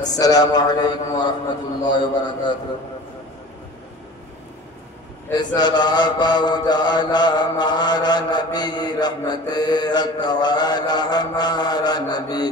السلام علیکم ورحمۃ اللہ وبرکاتہ۔ سراپا اجالا ہمارا نبی، رحمت حق والا ہمارا نبی،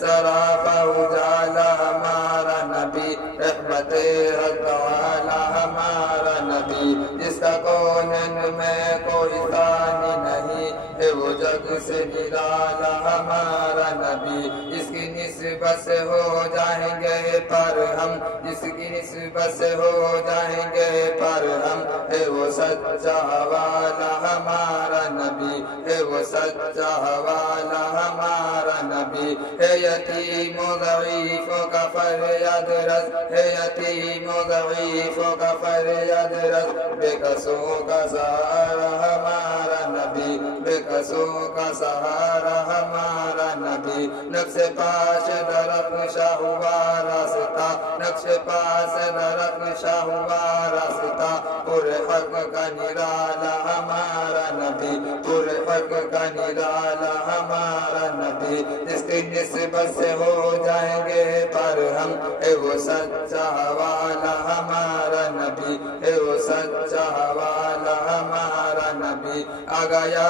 سراپا اجالا ہمارا نبی، رحمت حق والا ہمارا نبی، جس کا کونین میں کوئی ثانی نہیں ہے، وہ جگ سے نرالا ہمارا نبی، جس کی نسبت سے ہو جائیں گے پر ہم، جس کی نسبت سے ہو جائیں گے پر ہم، ہے وہ سچا والا ہمارا نبی، ہے وہ سچا والا ہمارا نبی، ہے یتیم و ضعیفوں کا فریاد رس، ہے یتیم و ضعیفوں کا فریاد رس، بے کسوں کا سہارا ہمارا نبی، بے کسوں کا سہارا ہمارا نبی، نقش پاش درخت شاہ ہوا راستہ، نقش پاس درخت شاہ ہوا راستہ، پورے حق کا نرالا ہمارا نبی، پورے حق کا نرالا ہمارا نبی، جس کی نسبت سے ہو جائیں گے پر ہم، ہے وہ سچا والا ہمارا نبی، ہے وہ سچا والا ہمارا نبی، آ گیا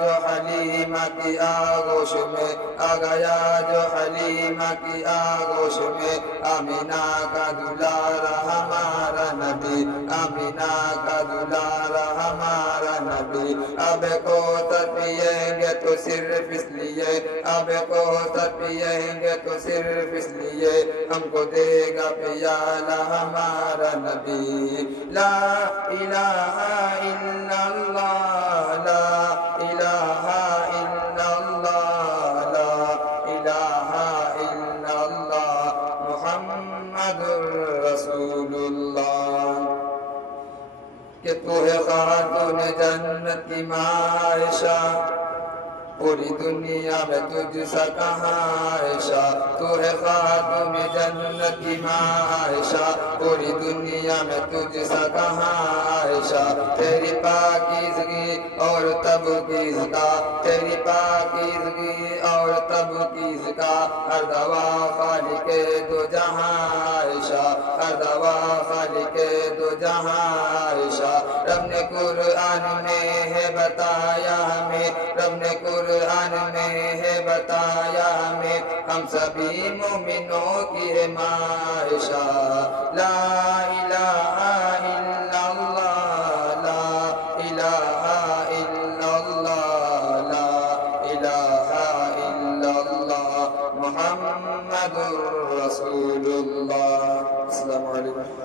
جو حلیمہ کی آغوش میں، آ گیا جو حلیمہ کی آغوش میں، آمینہ کا دلارا ہمارا نبی، آمینہ کا دلارا ہمارا نبی، اب کو پیئیں گے تو صرف اس لیے، اب کو پیئیں گے تو صرف اس لیے، ہم کو دے گا پیالہ ہمارا نبی، لا الہ الا اللہ، لا الہ الا اللہ، لا الہ الا اللہ، محمد رسول اللہ، کہ تو ہے خاتون جنت کی عائشہ، پوری دنیا میں تجھ سا کہاں عائشہ، تو ہے خاتون جنت کی عائشہ، پوری دنیا میں تجھ سا کہاں عائشہ، تیری پاکیزگی اور تبکیز کا، تیری پاکیزگی اور تبکیز کا، ہر دوا خالق دو جہاں عائشہ، ہر دوا خالق دو جہاں عائشہ، رب نے قرآن میں ہے بتایا ہمیں، رب نے قرآن میں ہے بتایا ہمیں، ہم سبھی مومنوں کی ہے عائشہ، لا الہ الا اللہ، لا الہ الا اللہ، لا الہ الا اللہ، محمد رسول اللہ۔ السلام علیکم۔